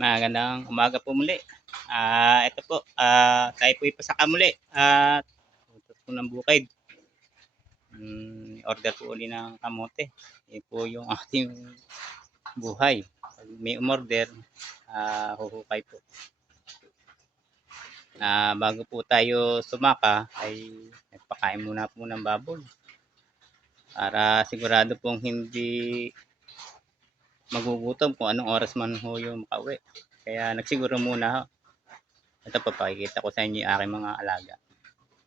Magandang umaga po muli. Ito po, tayo po ipasaka muli at utos po ng bukid. Order po uli ng kamote. Yan po yung ating buhay. Pag may umorder, huhukay po. Bago po tayo sumaka ay nagpakain muna po ng baboy para sigurado pong hindi magugutom kung anong oras man ho yung makauwi. Kaya nagsiguro muna ho. Ito po, pakikita ko sa inyo yung aking mga alaga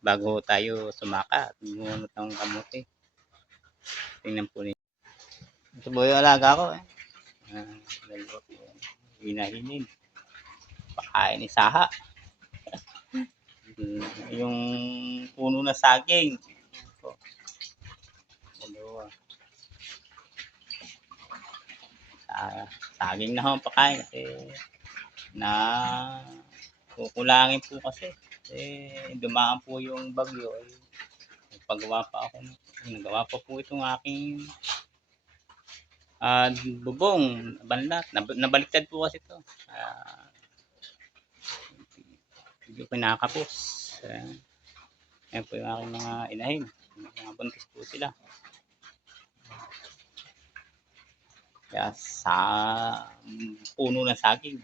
bago tayo sumaka at gumunot ng kamote. Tingnan po ninyo. Ito po yung alaga ko eh. Dalawa po. Hinahinin. Pakain ni Saha. Yung puno na saging. Dalawa. Saging na ho ang pakain kasi na kukulangin po kasi. Dumaan po yung bagyo ay nagpagawa pa ako. Nagawa pa po itong aking bubong, banlat. Nabaliktad po kasi ito. Hindi ko kinakapos. Ayan po yung aking mga inahin. Mga buntis po sila. Kaya sa puno ng saging.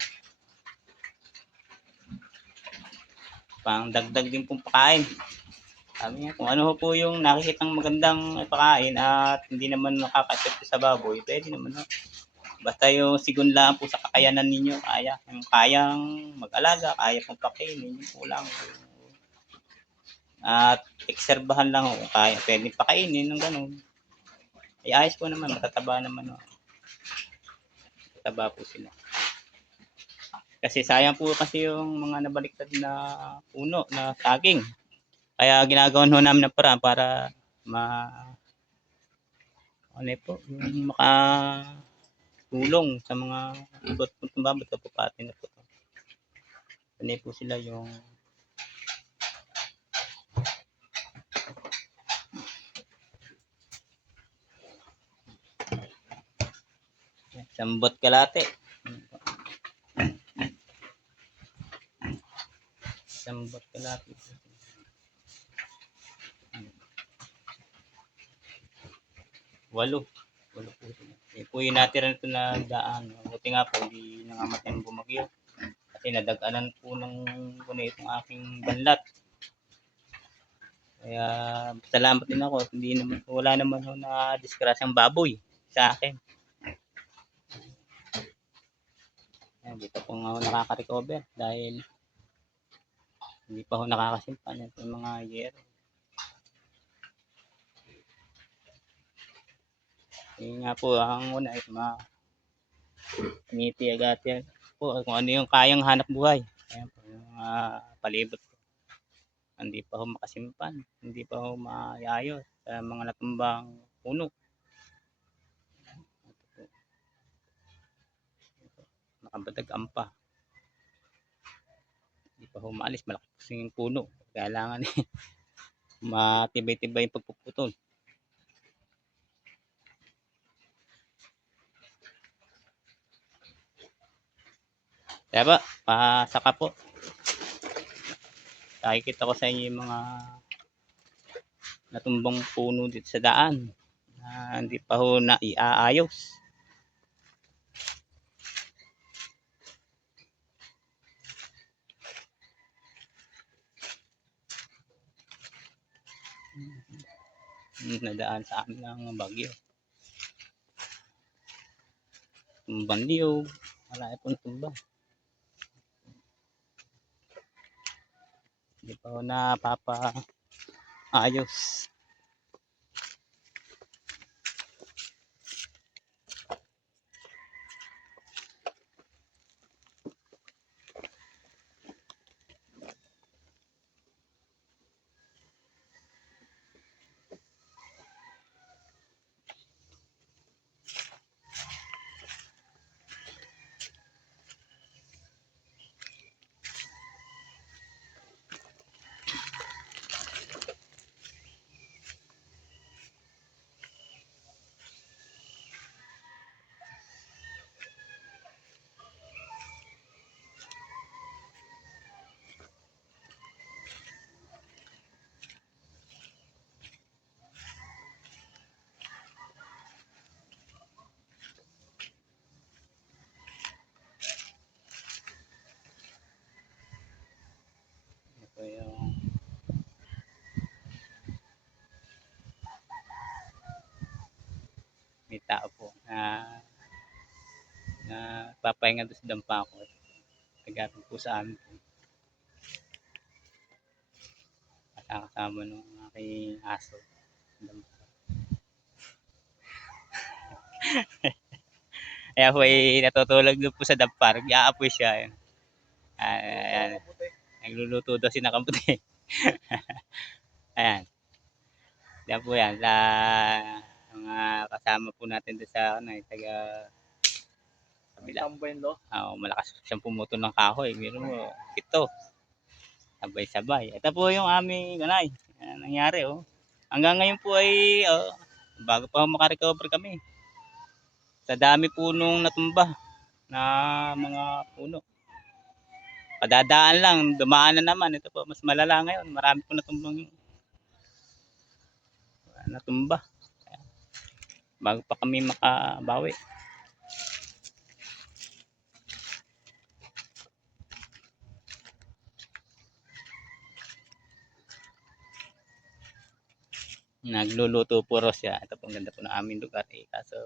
Pang dagdag din pong pakain. Sabi niya, kung ano po yung nakikitang magandang pakain at hindi naman nakaka-effect sa baboy, pwede naman ho. Basta yung sigunlaan po sa kakayanan ninyo, kayang mag-alaga, kaya pong pakainin, yung kulang. At ekserbahan lang ho, kaya pwedeng pakainin ng ganun. Ay ayos po naman, matataba naman ho. Matataba po sila. Kasi sayang po kasi yung mga nabaliktad na puno na saging. Kaya ginagawan ho namin ng paraan para yung makatulong sa mga ibot po tumbabot po pati na po. Sanay po sila yung sambot kalate. Sambot kalate. Walo po sila. Po yung natira nito na daan. Buti nga po, hindi nangamatay ng bumagyo. Kasi nadaganan po ng kuno itong aking banlat. Kaya salamat din ako. Hindi naman, wala naman ho na disgrasyang baboy sa akin. Ayan, dito po nga ako nakaka-recover dahil hindi pa ho nakakasimpan yung mga yero. Yun nga po, ang una ay ngiti agad yan po kung ano yung kayang hanap buhay. Ayan po, yung palibot po. Hindi pa ho makasimpan, hindi pa ho maayos sa mga natumbang puno. Nakabatag ampa. Hindi pa ho maalis, malaki po yung puno. Kailangan matibay-tibay yung pagpuputol. Kaya ba, pasaka po. Nakikita ko sa inyo yung mga natumbang puno dito sa daan na hindi pa ho na iaayos. Nadaan sa amin ng bagyo. Tumbang niyog, wala pong tumbang. Hindi pa ho napapaayos. tao po na papahinga doon sa dampa ko. Nagapit po sa amin po. Kasama nung aking aso. Kaya po ay natutulog doon po sa dampa. Nag-aapoy siya. Ayan. Nagluluto daw si Nakaputi. Ayan. Yan po yan. Sa mga kasama po natin doon sa taga kabila. Malakas siyang pumuto ng kahoy. Meron mo, ito. Sabay-sabay. Ito po yung aming nangyari. Hanggang ngayon po ay bago pa makarecover kami. Sa dami po nung natumba na mga puno. Padadaan lang, dumaan na naman. Ito po, mas malala ngayon. Marami po natumba. Bago pa kami makabawi. Nagluluto po raw siya. Ito po ang ganda po ng aming lugar. Kaso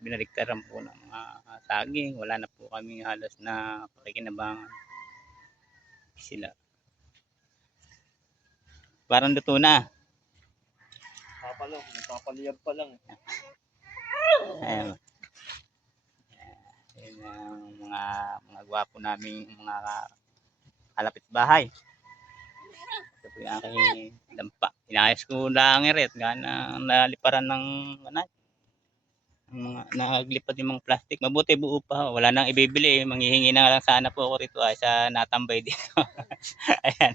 binaliktaran po ng mga saging. Wala na po kami halos na pakikinabangan sila. Parang luto na. Nagpapaliyab pa lang. Ayan. Ayan ang mga gwapo naming mga kalapit bahay. Ito po yung aking dampa. Inayos ko lang rin. Gana naliparan ng mga naglipad yung mga plastic. Mabuti buo pa. Wala nang ibibili. Manghihingi na lang sana po ako rito sa natambay dito. Ayan.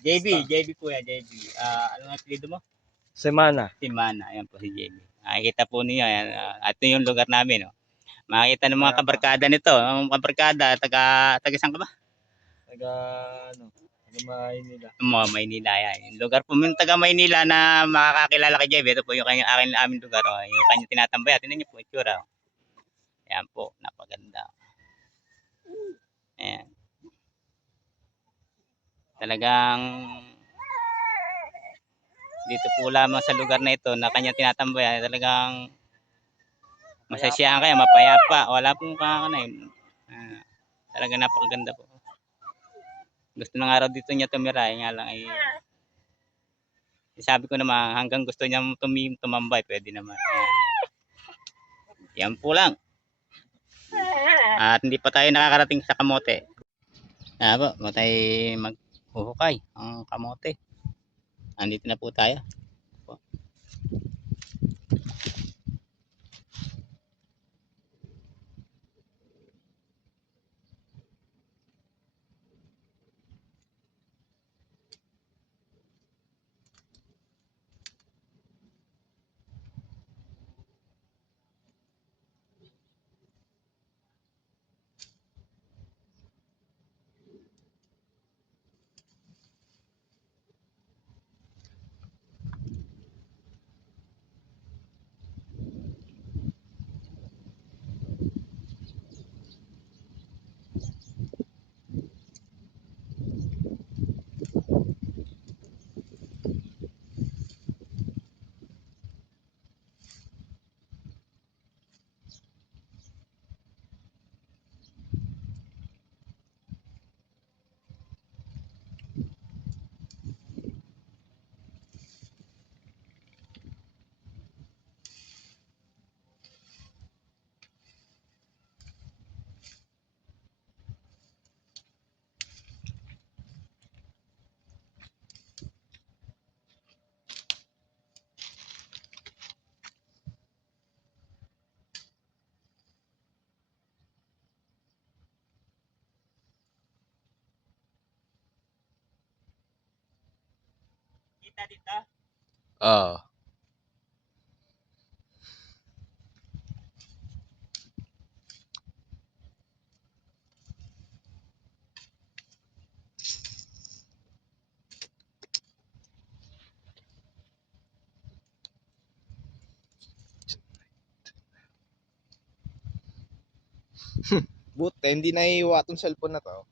JB po yan. JB. Ano ang apelido mo? Semana. Ayan po si JB. Nakikita po niyo. Ayan. Ito yung lugar namin. Makikita ng mga kabarkada nito. Ang kabarkada, taga saan ka ba? Taga Maynila. Maynila yan. Yung lugar po yung taga Maynila na makakakilala kay JB. Ito po yung aming lugar. Yung kanyang tinatambay. Tingnan niyo po itsura. Ayan po. Napaganda. Ayan. Talagang dito po lamang sa lugar na ito na kanyang tinatambay. Talagang masasyahan kayo. Mapayapa. Wala pong talagang napakaganda po. Gusto ng araw dito niya tumira, nga lang sabi ko naman hanggang gusto niya tumambay, pwede naman. Yan po lang. At hindi pa tayo nakakarating sa kamote. Po, tayo maghuhukay ang kamote. Andito na po tayo. Kita dito? Oo. Buti, hindi naiiwa itong cellphone na to.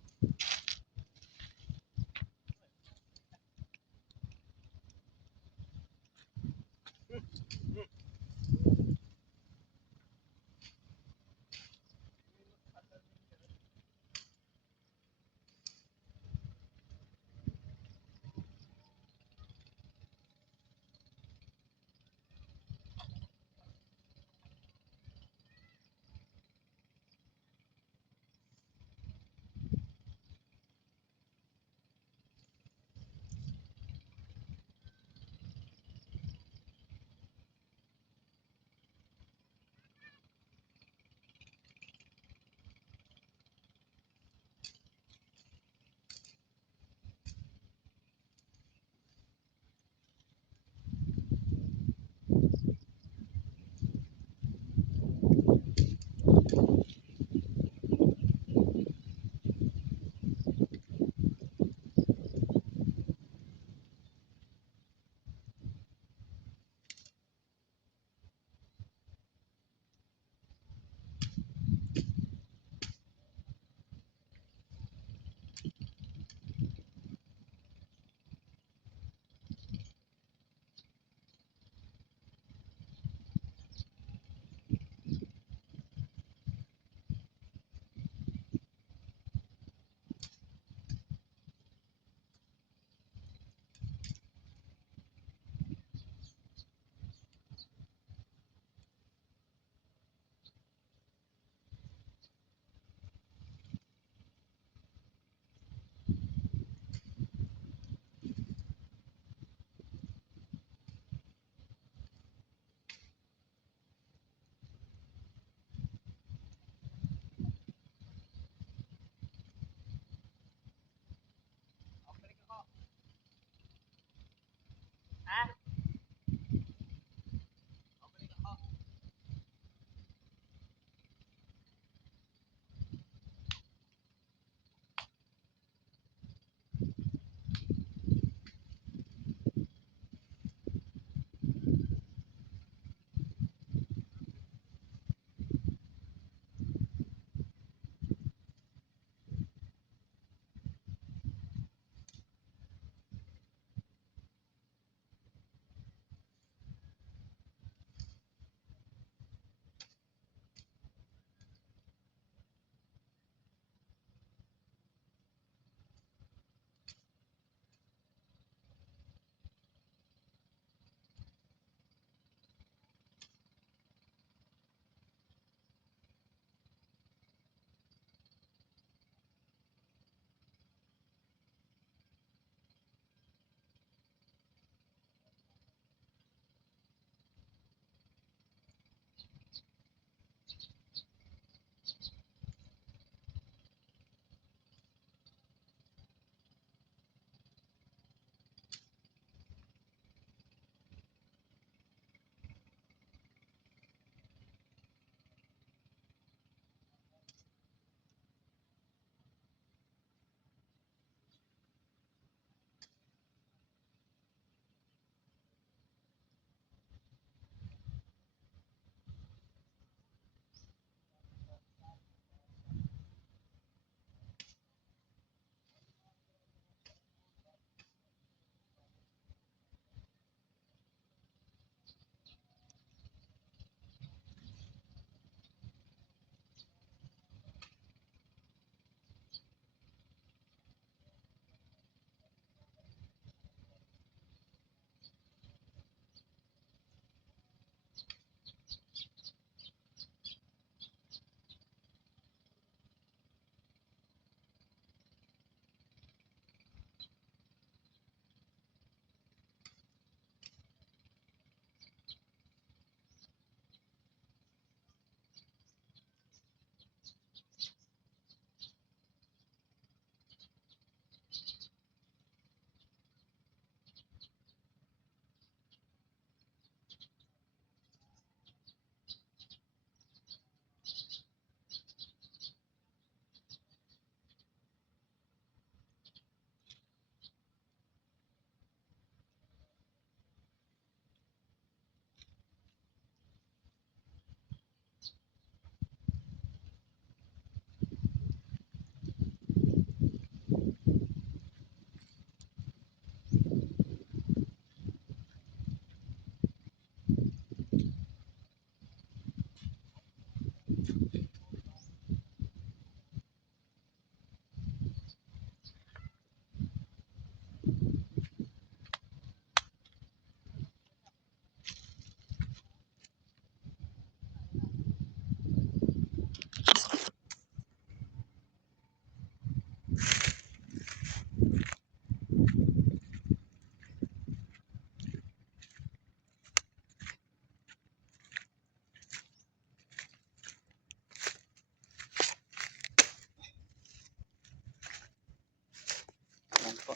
Yan po.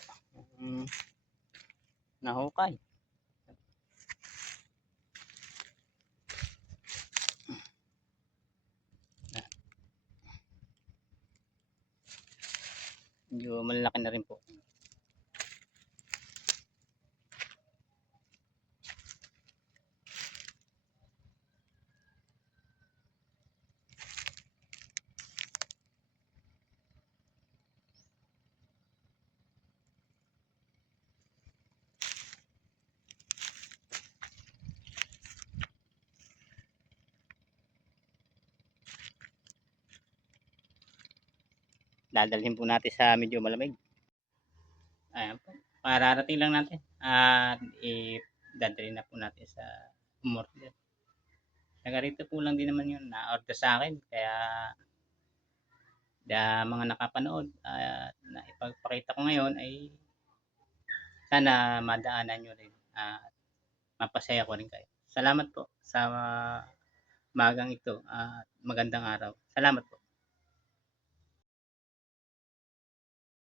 Nahukay. Medyo malalaki na rin po. Dadalhin po natin sa medyo malamig. Ayan po. Pararating lang natin. At dadalhin na po natin sa umorder. Taga rito po lang din naman yun na-order sa akin. Kaya mga nakapanood na ipagpakita ko ngayon ay sana madaanan nyo rin at mapasaya ko rin kayo. Salamat po sa magang ito at magandang araw. Salamat po.